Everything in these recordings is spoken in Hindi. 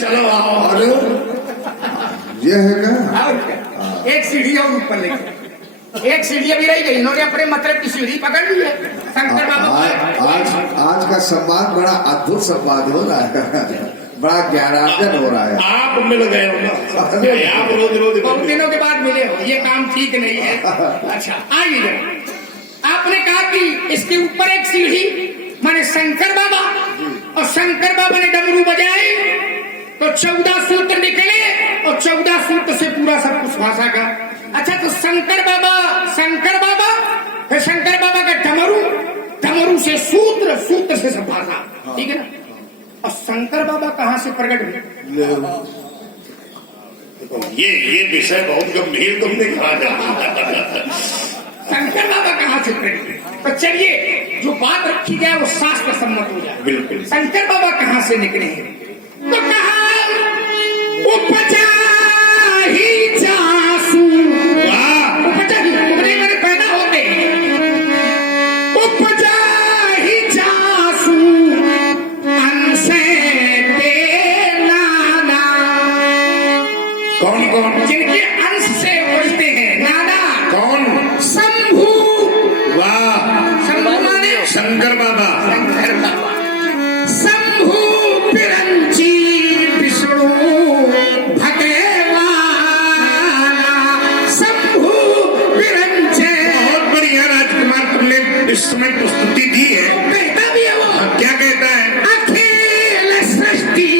चलो आओ। अरे ये है क्या? और क्या? एक सीढ़ी और ऊपर लेके, एक सीढ़ी अभी रह गई, इन्होंने अपने मतलब की सीढ़ी पकड़ ली है शंकर बाबा। आज का संवाद बड़ा अद्भुत संवाद हो रहा है, बड़ा ज्ञानार्जन हो रहा है। आप मिल गए हो ना, आप रोज रोज बहुत दिनों के बाद मिले हो, ये काम ठीक नहीं है। अच्छा आइए जरा, आपने कहा कि इसके ऊपर एक सीढ़ी माने शंकर बाबा, और शंकर बाबा ने डमरू बजाए तो 14 सूत्र निकले, और 14 सूत्र से पूरा सब कुछ भाषा का। अच्छा तो शंकर बाबा फिर शंकर बाबा का डमरू से सूत्र, सूत्र से सब भाषा, ठीक है ना। और शंकर बाबा कहाँ से प्रकट हुए? ये विषय बहुत गंभीर तुमने कहा जा। शंकर बाबा कहाँ से प्रकट हुए? तो चलिए जो बात रखी जाए वो शास्त्र सम्मत हो जाए। बिल्कुल। शंकर बाबा कहाँ से निकले हैं? तो कहा उपजा ही जासू, उपजा ही मैंने पैदा होते, उपजा ही जासू अंशे दे नाना। कौन कौन? जिनके अंश से उपजते हैं नाना। कौन? शंभू। वाह, शंभू माने शंकर बाबा। शंकर बाबा। शंभू पिरंची विष्णु भगवाना, शंभू पिरंचे। बहुत बढ़िया राजकुमार, तुमने इस समय प्रस्तुति दी है। कहता भी है वो, क्या कहता है? अखिल सृष्टि।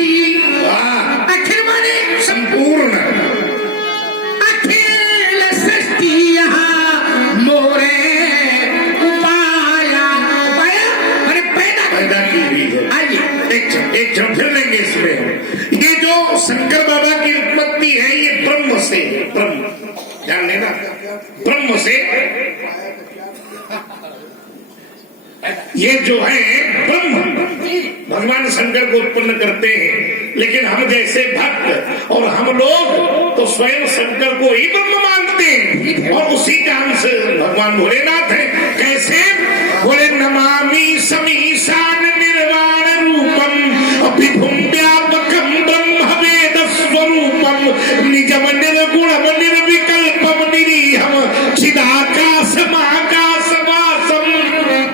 वाह, अखिल माने संपूर्ण। अखिल सृष्टि यहाँ मोरे उपाया मैंने पैदा की हुई है। आइए एक क्षण फिर लेंगे इसमें। ये जो शंकर बाबा की उत्पत्ति है ये ब्रह्म से, ब्रह्म ध्यान देना, ब्रह्म से ये जो है ब्रह्म भगवान शंकर को उत्पन्न करते हैं, लेकिन हम जैसे भक्त और हम लोग तो स्वयं शंकर को ही ब्रह्म मानते हैं, और उसी का अंश भगवान भोलेनाथ है। कैसे? बोले नमामि समीशान निर्वाण रूपम विभुम व्यापकम ब्रह्म वेद स्वरूपम निजम निर्गुणम निर्विकल्पम निरीहम चिदाकाशमाकाशवासम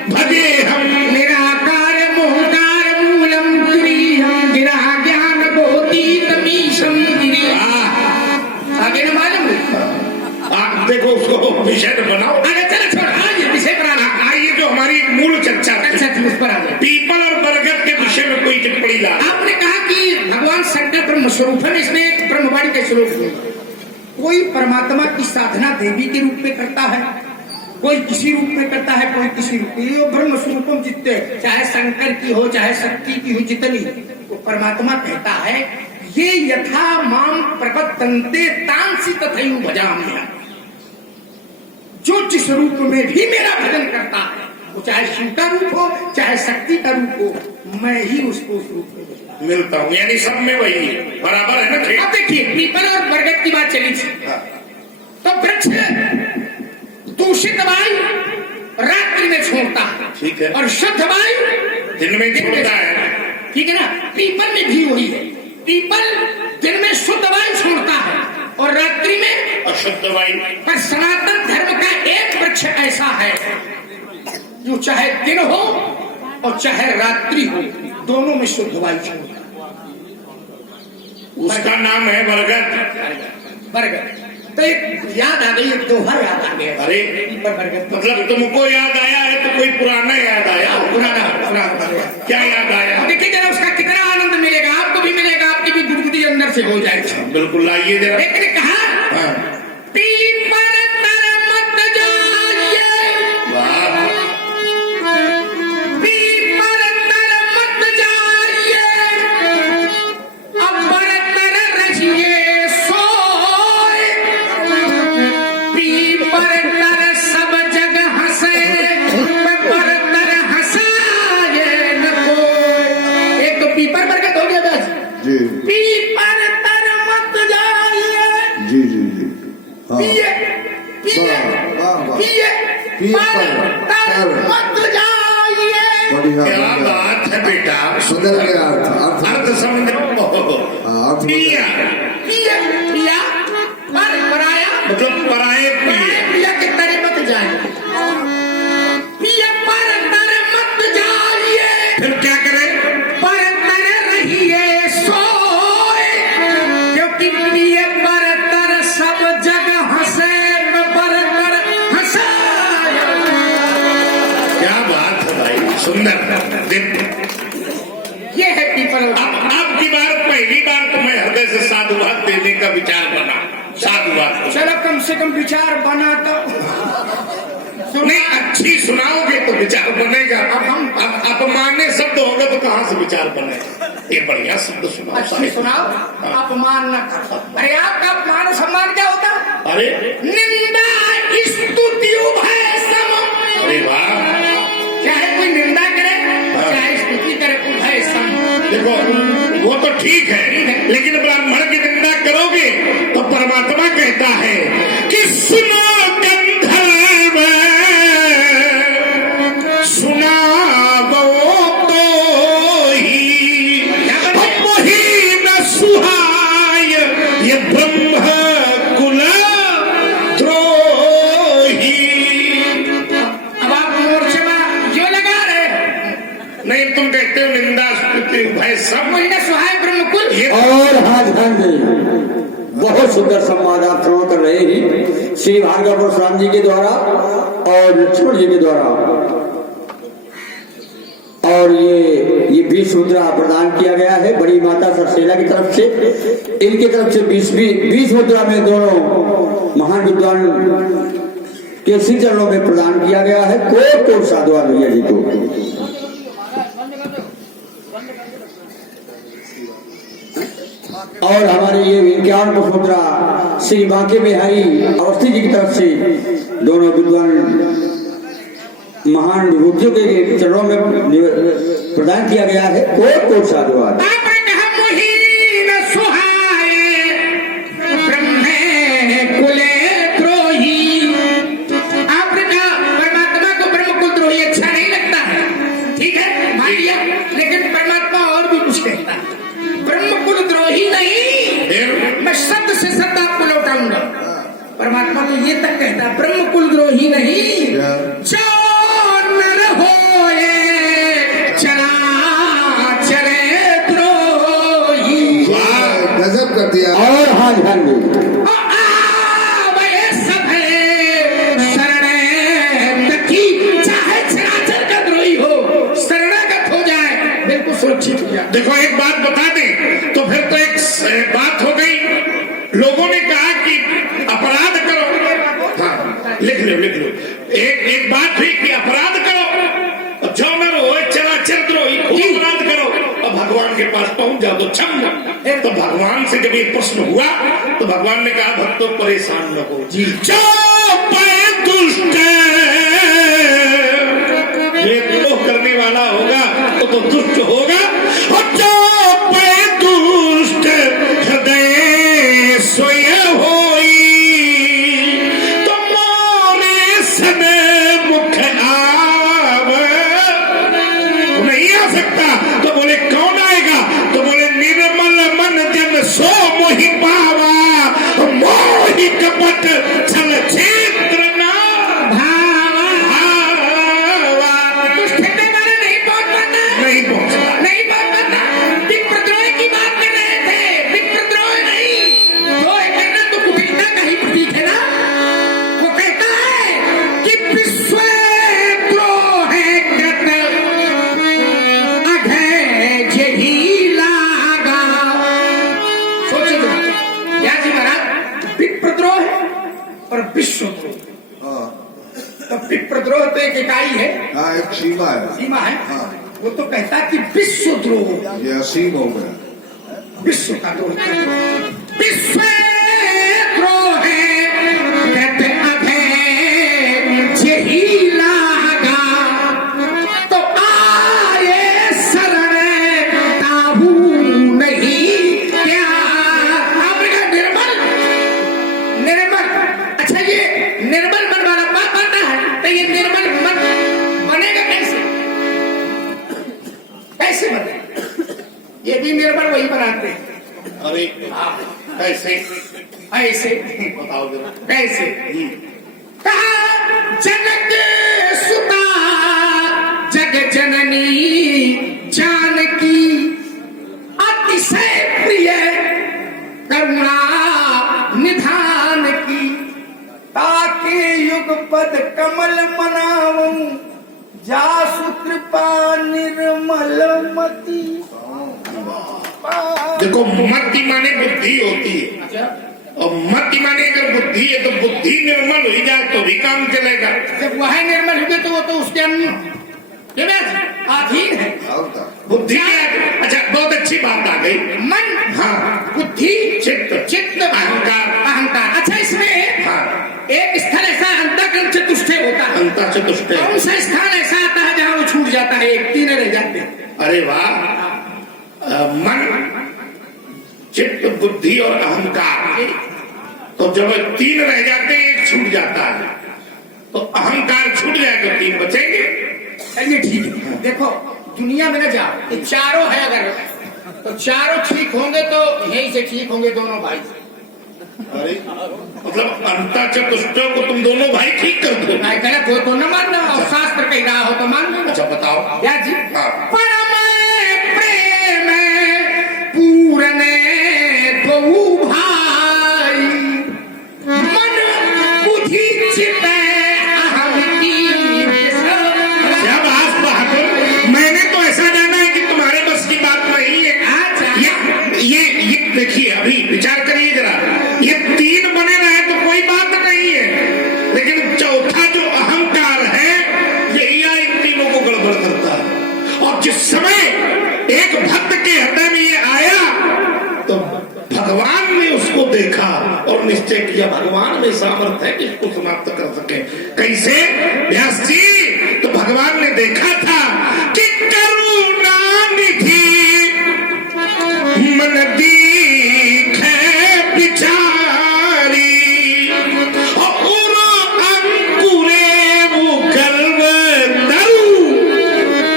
भजे हम निराकार मोहकार मूलम तुरीयम गिरा ज्ञान बोधितमीशम गिरी। आगे न मालूम? आप देखो उसको विषय बनाओ। अरे चलो छोड़, आइए विषय पर आना। आइए जो हमारी मूल चर्चा थी, अच्छा उस पर आ जाए। पीपल और बरगद के विषय में कोई टिप्पणी ला। आपने कहा कि भगवान शंकर ब्रह्म स्वरूप है, इसमें ब्रह्मवाणी के स्वरूप है। कोई परमात्मा की साधना देवी के रूप में करता है, कोई किसी रूप में करता है, कोई किसी रूप में। ये ब्रह्म स्वरूपम जितने, चाहे शंकर की हो चाहे शक्ति की हो, जितनी तो परमात्मा कहता है ये यथा माम प्रपद्यन्ते तांसी तथैव भजामि। जो जिस रूप में भी मेरा भजन करता है, वो चाहे शिव का रूप हो चाहे शक्ति का रूप हो, मैं ही उसको उस रूप में मिलता हूँ, यानी सब में वही है, बराबर है ना। अब देखिए पीपल और बरगद की बात चली थी, तो वृक्ष दूषित वायु रात्रि में छोड़ता है, ठीक है, और शुद्ध वायु दिन में छोड़ता है, ठीक है ना। पीपल में भी वही है, पीपल दिन में शुद्ध वायु छोड़ता है और रात्रि में अशुद्ध वायु। पर सनातन धर्म का एक वृक्ष ऐसा है जो चाहे दिन हो और चाहे रात्रि हो, दोनों में शुद्ध वायु छोड़ता है। उसका नाम है बरगद। बरगद। तो एक याद आ गई, एक दोहा याद आ गया। अरे बरगद मतलब तुमको याद आया है तो कोई पुराना याद आया? पुराना क्या याद आया? देखिए जरा उसका कितना आनंद मिलेगा, आपको भी मिलेगा, आपकी भी गुदगुदी अंदर से हो जाएगी। बिल्कुल, लाइए जरा। एक ने कहा पीपर तर मत जाइए, पीपर तर मत जाइए, अम्बर तर रहिए सोए, पीपर तर सब जग हंसे, पर तर हंसाए न कोई। एक तो पीपर बरगद हो गया बस जी, पीपर तर मत जाइए, जी जी जी, हाँ। पिए पिए वाह, वाह। पिए पीपर तर तर मत जाइए। बढ़िया क्या बढ़िया। बात है बेटा, सुंदर के अर्थ अर्थ समझ। आप पिया पिया पिया पराया मतलब पराए पिए। पिया के तरे मत जाए, पिया पर तरे मत जाइए, फिर क्या करे? पर तरे रहिए सोए, क्योंकि पिए पर तर सब जग हंसे, पर तर हंसाए। क्या बात है भाई, सुंदर। देखो ये है पीपल। अब की बार पहली बार तो मैं हृदय से साधुवाद देने का विचार बना, साधुवाद। चलो कम से कम विचार बना तो नहीं, अच्छी सुनाओगे तो विचार बनेगा। अब अपमान्य शब्द होगा तो कहाँ से विचार बनेगा? ये बढ़िया शब्द सुनाओ। अच्छी सुनाओ, अपमान न करो। अरे आपका अपमान सम्मान क्या होता? अरे निंदा स्तुति उभय सम। अरे वाह, चाहे कोई निंदा करे चाहे स्तुति करे, उभय सम। देखो वो तो ठीक है, लेकिन ब्राह्मण की निंदा करोगे तो परमात्मा कहता है कि सुनो गंधर्व सुनावो तो ही वही न सुहाय ये ब्रह्म कुल द्रोही। अब आप मोर्चे में जो लगा रहे, नहीं, तुम कहते हो निंदा स्तुति उभय सब। महीने सुहाय ब्रह्मकुल। ये और हाँ ध्यान दें, बहुत सुंदर संवाद आप श्रवण कर रहे हैं श्री भार्गव परशुराम जी के द्वारा और लक्ष्मण जी के द्वारा। और ये 20 मुद्रा प्रदान किया गया है बड़ी माता सरसेला की तरफ से। इनकी तरफ से 20 मुद्रा में दोनों महान विद्वान के श्री चरणों में प्रदान किया गया है। कोट साधुवाद भैया जी को। और हमारे ये 51 मुद्रा श्री बांके बिहारी अवस्थी जी की तरफ से दोनों विद्वान महान विभूतियों के चरणों में प्रदान किया गया है। कोट साधुवाद। आपने कहा मोहीन सुहाय ब्रह्मे कुले द्रोही। आपने कहा परमात्मा को ब्रह्म कुल द्रोही अच्छा नहीं लगता है, ठीक है मान लिया, लेकिन परमात्मा और भी कुछ कहता है। ब्रह्म कुल द्रोही नहीं, मैं शब्द से शब्द आपको लौटाऊंगा। परमात्मा तो ये तक कहता है ब्रह्म कुल द्रोही नहीं, जो नर होए चला चले द्रोही। गजब कर दिया। और हाँ ध्यान दें, चाहे चराचर का द्रोही हो, शरणागत हो जाए, बिल्कुल सुरक्षित हो जाए। देखो एक बात बता दें तो फिर तो एक बात हो गई। लोगों ने कहा कि अपराध करो। हाँ, लिख लो लिख लो। एक बात हुई कि अपराध करो, जो नर हो चराचर द्रोही, खूब अपराध करो और भगवान के पास पहुंच जाओ तो छम। तो भगवान से जब ये प्रश्न हुआ तो भगवान ने कहा भक्तों परेशान न हो जी, जो पाए दुष्ट ये द्रोह करने वाला होगा तो दुष्ट होगा, और जो पाए दुष्ट हृदय सोय होई तो मोने सने मुख आव। नहीं आ सकता तो बोले कौन आएगा? तो बोले निर्मल मन जन सो मोहि पावा, मोहि कपट छल क्षेत्र ना भावा। दुष्ट ठहरने वाले नहीं पहुंच पाता, नहीं पहुंचा। नहीं पहुंच पाता। विप्रद्रोह की बात कर रहे थे, विप्रद्रोह नहीं, द्रोह करना तो कुटिलता का ही प्रतीक है ना। वो कहता है कि विश्व द्रोह कृत अघै जेहि लागा। सोचो क्या जी महाराज, विप्रद्रोह और विश्वद्रोह। हाँ तो विप्रद्रोह तो एक इकाई है, हाँ, एक सीमा है। सीमा है। हाँ। वो तो कहता कि विश्वद्रोह, ये असीम हो गया। विश्व का द्रोह, विश्व द्रोह कृत अघै जेहि लागा, तो आए शरण ताहू नहीं क्या। आपने कहा निर्मल, निर्मल, अच्छा ये निर्मल मन वाला बाप आता है, तो ये निर्मल मन बनेगा कैसे? कैसे बने? ये भी निर्मल वही बनाते हैं। अरे कैसे ऐसे बताओ जरा। कैसे कहा जगत सुता जग जननी जानकी अतिशय प्रिय करुणा निधान की ताके युग पद कमल मनाऊं जासु कृपा निर्मल मति। देखो मति माने बुद्धि होती है, और मति माने अगर बुद्धि है तो बुद्धि निर्मल हो जाए तो भी काम चलेगा। जब वह निर्मल हुए तो वो तो उसके अधीन है। बुद्धि अच्छा बहुत अच्छी बात आ गई। मन, हाँ, बुद्धि, चित्त, चित्त, अहंकार, अहंकार। अच्छा इसमें हाँ, एक स्थल ऐसा अंतःकरण चतुष्टय होता है। अंतर चतुष्टय। कौन सा स्थान ऐसा आता है जहाँ वो छूट जाता है, एक तीन रह जाते हैं? अरे वाह, मन, चित्त, बुद्धि और अहंकार। तो जब तीन रह जाते हैं एक छूट जाता है, तो अहंकार छूट जाए तो तीन बचेंगे। चलिए ठीक है। देखो दुनिया में न जाओ, ये चारों है अगर तो चारों ठीक होंगे तो यही से ठीक होंगे दोनों भाई। अरे मतलब अंतर चतुष्टय को तुम दोनों भाई ठीक कर दो। नहीं गलत हो तो न मानना, और शास्त्र कह रहा हो तो मान लो। अच्छा बताओ क्या जी? हाँ। परम प्रेम पूरन दो भाई मन बुद्धि चित्त अहम की। क्या बात बहादुर, मैंने तो ऐसा जाना है कि तुम्हारे बस की बात नहीं है। ये देखिए अभी विचार करिए जरा, ये तीन बने रहे तो कोई बात नहीं है, लेकिन चौथा जो अहंकार है यही इन तीनों को गड़बड़ करता है। और जिस समय एक भक्त के हृदय में ये आया तो भगवान ने उसको देखा और निश्चय किया भगवान में सामर्थ्य है कि इसको समाप्त कर सके। कैसे व्यास जी? तो भगवान ने देखा था कि करुणा निधि मन दीखे बिचारी और अंकुरे वो गर्व तरु।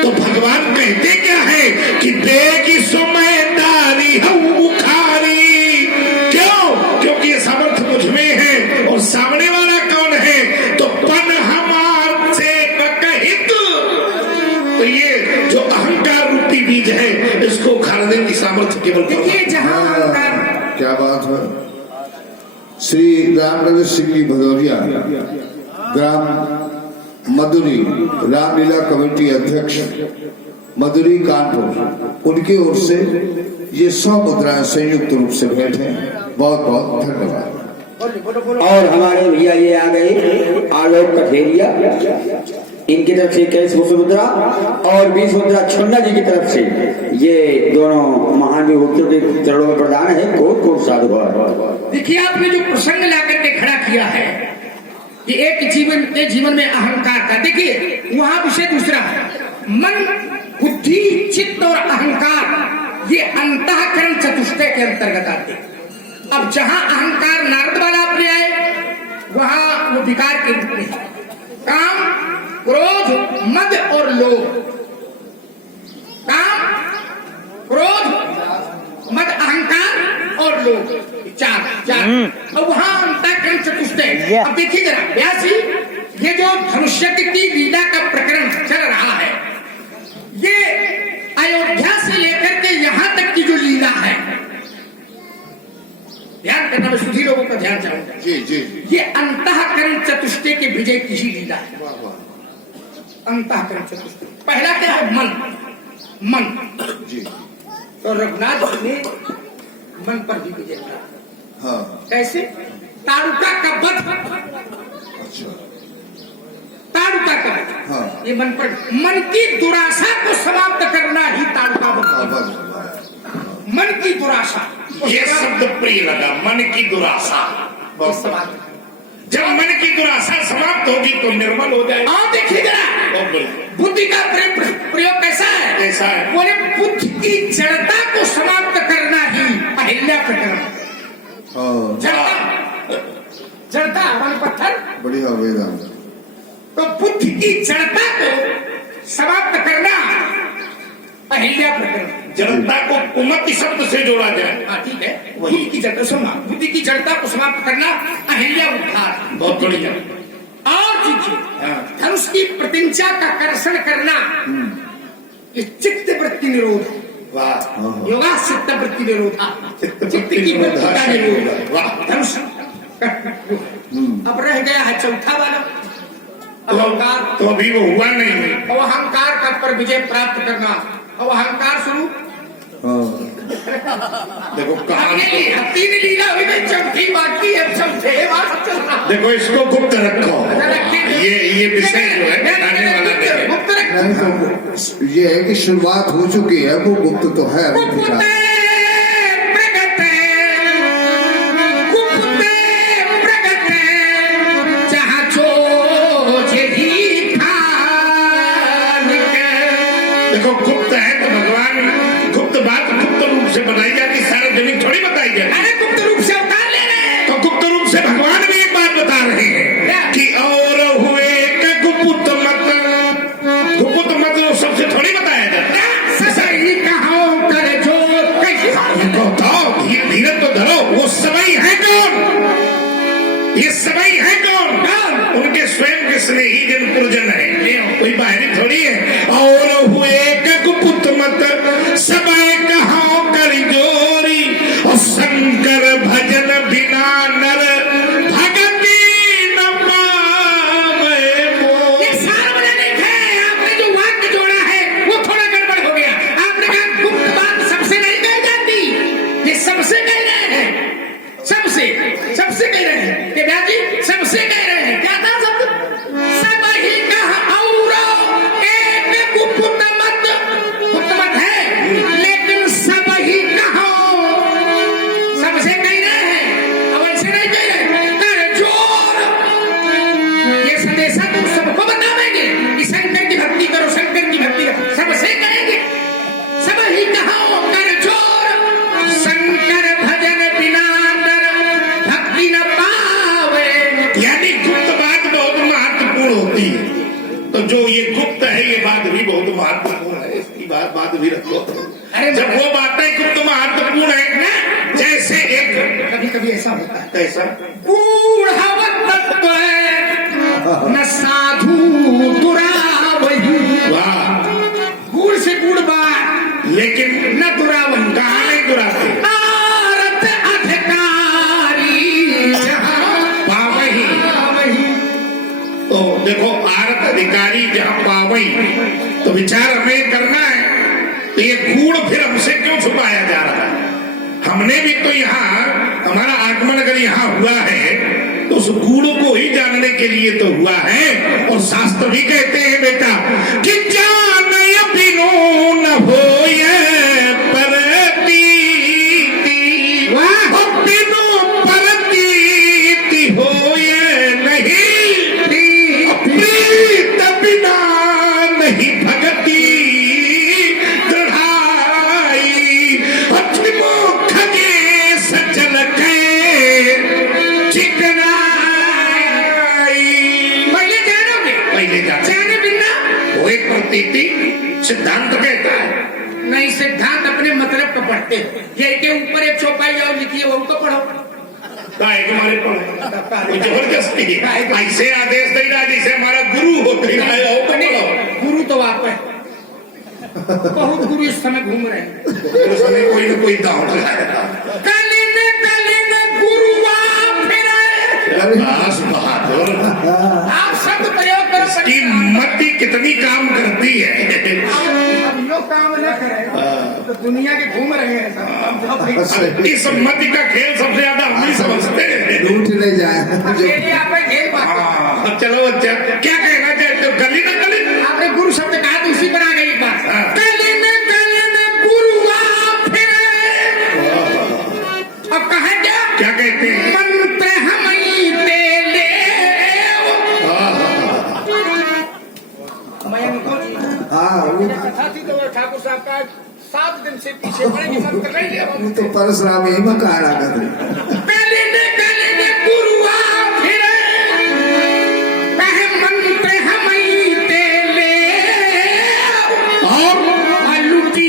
तो भगवान कहते क्या है कि देगी सुमेदारी हम बुखारी। क्यों? क्योंकि ये सामर्थ्य मुझ में है और सामने वाला कौन है? तो पन हमार से बकहित। तो ये जो अहंकार रूपी बीज है इसको उखाड़ने की सामर्थ्य केवल देखिए जहाँ अहंकार, क्या बात है। श्री रामनगर सिंह जी भदौरिया, ग्राम मधुरी, रामलीला कमेटी अध्यक्ष मधुरी कानपुर, उनकी ओर से ये 100 मुद्राएं संयुक्त रूप से भेंट हैं। बहुत बहुत धन्यवाद। और हमारे भैया ये आ गए आलोक कठेरिया, इनकी तरफ से 21 मुद्रा और 20 मुद्रा छन्ना जी की तरफ से। ये दोनों महान विभूतियों के चरणों में प्रदान है। कोट कोट साधुवाद। देखिए आपने जो प्रसंग लाकर के खड़ा किया है कि एक जीवन में अहंकार का, देखिए वहां विषय दूसरा है। मन, बुद्धि, चित्त और अहंकार ये अंतःकरण चतुष्टय के अंतर्गत आते हैं। अब जहां अहंकार नारद वाला अपने आए वहां वो विकार के रूप में काम, क्रोध, मद और लोभ। काम, क्रोध, मद, अहंकार और लोभ, चार। और वहां अंतःकरण चतुष्टय। अब देखिए जरा व्यास जी, ये जो धनुष्य की लीला का प्रकरण चल रहा है, ये अयोध्या से लेकर के यहाँ तक की जो लीला है, ध्यान करना, मैं सुधी लोगों का ध्यान चाहूंगा। जी जी। ये अंतःकरण चतुष्टय के विजय की ही लीला है। अंतःकरण चतुष्टय पहला क्या है? मन जी। तो रघुनाथ जी ने मन पर भी विजय किया। हाँ। कैसे? ताड़ुका का वध। अच्छा। ताड़ुका का वध, हाँ। ये मन पर, मन की दुराशा को समाप्त करना ही ताड़ुका वध। मन की दुराशा, ये शब्द प्रिय लगा, मन की दुराशा। जब मन की दुराशा समाप्त होगी तो निर्मल हो जाएगा। हाँ देखिए जरा बुद्धि का प्रयोग कैसा है? कैसा है? बोले बुद्धि की जड़ता को समाप्त करना ही अहिल्या प्रकरण। जड़ता वन पत्थर, बढ़िया वेदांत। तो बुद्धि की जड़ता को समाप्त करना अहिल्या प्रकरण। जड़ता को कुमति शब्द से जोड़ा जाए। हाँ ठीक है, वही। बुद्धि की जड़ता सुनना, बुद्धि की जड़ता को समाप्त करना, अहिल्या उद्धार। बहुत बढ़िया। और चीजें, हाँ। धनुष की प्रतिंचा का कर्षण करना, ये चित्त वृत्ति निरोध है। वाह योगा चित्त वृत्ति निरोधा, चित्त चित्त वृत्ति की वृत्ति का निरोधा। निरोध। वाह। धनुष अब रह गया है चौथा वाला अहंकार। तो अभी वो हुआ नहीं है। और अहंकार का पर विजय प्राप्त करना। और अहंकार शुरू देखो कहानी अब 3 लीला हुई गई, चौथी बाकी है, चौथे बात चल रहा। देखो इसको गुप्त रखो। ये विषय जो है बताने वाला नहीं है। गुप्त रख। नहीं तो ये है कि शुरुआत हो चुकी है, वो गुप्त तो है अभी फिलहाल। देखो गुप्त है तो भगवान गुप्त बात गुप्त रूप से बनाई जाती, सार्वजनिक थोड़ी बताई जाती। अरे गुप्त रूप से अवतार ले रहे हैं। तो गुप्त रूप से भगवान भी एक बात बता रहे हैं कि और हुए का गुप्त मत वो सबसे थोड़ी बताया जाता। सही कहो कर जो कैसी धीरे तो धरो। वो सबई है कौन? ये सबई है कौन? उनके स्वयं के स्नेही जन पुरजन है, कोई बाहरी थोड़ी है। और हुए गुप्त मत सबई कहो कर जोरी, और शंकर भजन बिना नर भगति न पावे मोर। ये सार्वजनिक है। आपने जो वाक्य जोड़ा है वो थोड़ा गड़बड़ हो गया। आपने कहा गुप्त बात सबसे नहीं कही जाती, ये सबसे कह रहे हैं। सबसे कह रहे हैं कि भैया जी सबसे कह रहे हैं। क्या था शब्द? सब ही कहा और एक गुप्त मत है, लेकिन सब ही कहो सबसे कह रहे हैं। अब ऐसे नहीं कह रहे कर जोर। ये संदेशा तुम सबको बतावेंगे कि शंकर की भक्ति करो, शंकर की भक्ति करो, सबसे कहेंगे। सब ही कहो कर जोर, शंकर भजन बिना नर भक्ति न पावे। यानी गुप्त बात बहुत महत्वपूर्ण होती है। तो जो ये गुप्त है ये बात भी बहुत महत्वपूर्ण है, इसकी बात भी रखो। अरे जब वो बातें गुप्त महत्वपूर्ण है ना, जैसे एक कभी कभी ऐसा होता है, कैसा गूढ़वत तत्व है न साधु दुरावही। वाह, गूढ़ से गूढ़ बात, लेकिन न दुरावही। कहाँ नहीं दुराते आरत अधिकारी जहाँ पावही। तो देखो आरत अधिकारी जहाँ पावई, तो विचार हमें करना है तो ये गूढ़ फिर हमसे क्यों छुपाया जा रहा है? हमने भी तो यहाँ हमारा आगमन अगर यहाँ हुआ है तो उस गूढ़ को ही जानने के लिए तो हुआ है। और शास्त्र भी कहते हैं बेटा कि जान बिनो न होए परतीति, बिनो परतीति होए नहीं, प्रीत बिना नहीं भगति दृढ़ाई, अतिमो खगे सचल के चिकनाई। पहले जानोगे, पहले जाने बिना वो एक प्रतीति सिद्धांत कहता है। नहीं। सिद्धांत अपने मतलब का पढ़ते हो। ये के ऊपर एक चौपाई और लिखी है, वो तो पढ़ो। काहे के मारे पढ़ो? कोई जबरदस्ती ऐसे आदेश दे रहा जैसे हमारा गुरु होते हैं। गुरु तो आप है। बहुत गुरु इस समय घूम रहे हैं। उसने कोई न कोई दांव लगाया। कलिन गुरुआ फिरे। बस बहादुर, आप शब्द प्रयोग करो। इसकी मति कितनी काम करती है। अब यो काम न करे तो दुनिया के घूम रहे हैं सब। इस मति का खेल सबसे ज्यादा हम ही समझते हैं। लूट ले जाए अकेले आप खेल पाते। हाँ, चलो अच्छा क्या कहना चाहते हो? गली न गली आपने गुरु शब्द कहा तो उसी पर आ गई एक बात। हाँ। कलिन गुरुआ फिरे। अब कहा क्या कहते हैं? मंत्र हम ले हाँ कथा थी तो ठाकुर साहब का 7 दिन से पीछे पड़े कि मंत्र नहीं लिया। वो तो परशुराम ही में कहा रहा था। कलिन गुरुआ फिरे, कहे मंत्र हम ले और लुटी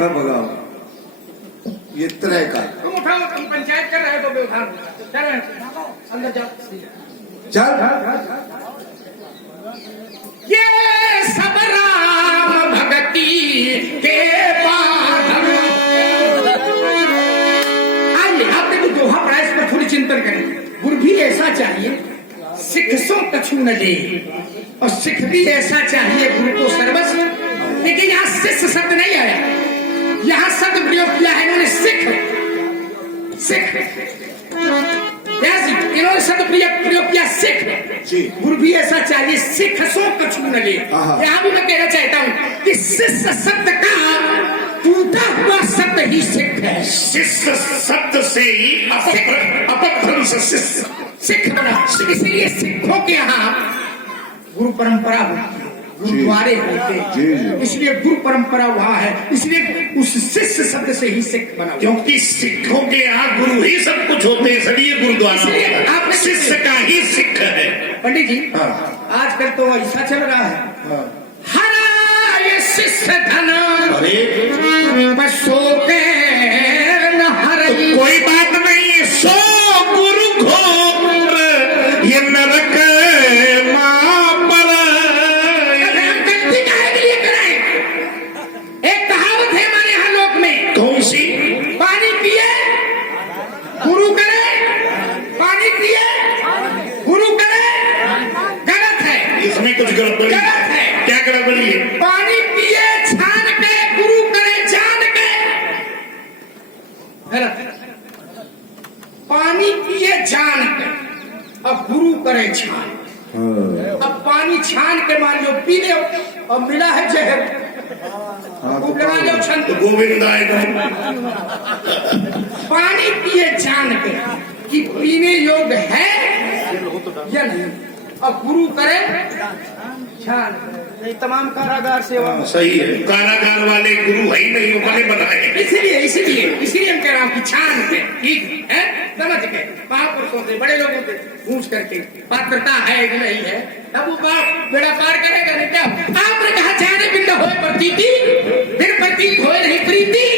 पंखा भगाओ, ये तरह का तुम उठाओ, तुम पंचायत कर रहे हो तो व्यवधान चलो अंदर जाओ। चल। ये सब राम भगती के पाठम। आइए आपने जो दोहा पढ़ा इस पर थोड़ी चिंतन करें। गुरु भी ऐसा चाहिए सिख सो कछु न ले, और सिख भी ऐसा चाहिए गुरु को सर्वस्व। लेकिन यहाँ शिष्य शब्द नहीं आया, यहाँ शब्द प्रयोग किया है इन्होंने सिख। सिख इन्होंने शब्द प्रयोग किया सिख। जी। गुरु भी ऐसा चाहिए सिख सो कछु न ले। आहा। यहाँ भी मैं कहना चाहता हूँ कि शिष्य शब्द का टूटा हुआ शब्द ही सिख है। शिष्य शब्द से ही अपभ्रंश शिष्य सिख बना, इसलिए सिखों के यहाँ गुरु परंपरा होती है, गुरुद्वारे होते जी, जी। हैं, इसलिए गुरु परंपरा वहाँ है, इसलिए उस शिष्य शब्द से ही सिख बना। क्योंकि सिखों के यहाँ गुरु ही सब कुछ होते हैं, इसलिए गुरुद्वारा इसलिए होता है। आपने शिष्य का ही सिख है। पंडित जी हाँ। आजकल तो ऐसा चल रहा है, हरा ये शिष्य धन अरे बसो के न हरई। कोई बात नहीं, सो गुरु घोर ये नरक मां पर। गलती काहे के लिए कराए? एक कहावत है हमारे यहाँ लोक में, कौन सी? पानी पिए गुरु करे, पानी पिए गुरु करे। गलत है, इसमें कुछ गड़बड़ी गलत है। क्या गड़बड़ी है? पानी पिए छान के, गुरु करे जान के। गलत है। पानी पिए जान के, अब गुरु करे छान। अब पानी छान के मान लो पी लो, और मिला है जहर, खूब लगा लो छन। तो गोविंद आएगा। पानी पिए जान के कि पीने योग्य है या नहीं, अब गुरु करे छान। ये तमाम कारागार सेवा सही है, कारागार वाले गुरु है ही नहीं, वो बने बनाए। इसीलिए हम कह रहा हूँ कि छान के, ठीक है, समझ गए। महापुरुषों से, बड़े लोगों से पूछ करके पात्रता है कि नहीं है, तब वो बाप बेड़ा पार करेगा। नहीं क्या आपने कहा, जाने बिंद होए प्रतीति, फिर प्रतीत होए नहीं प्रीति।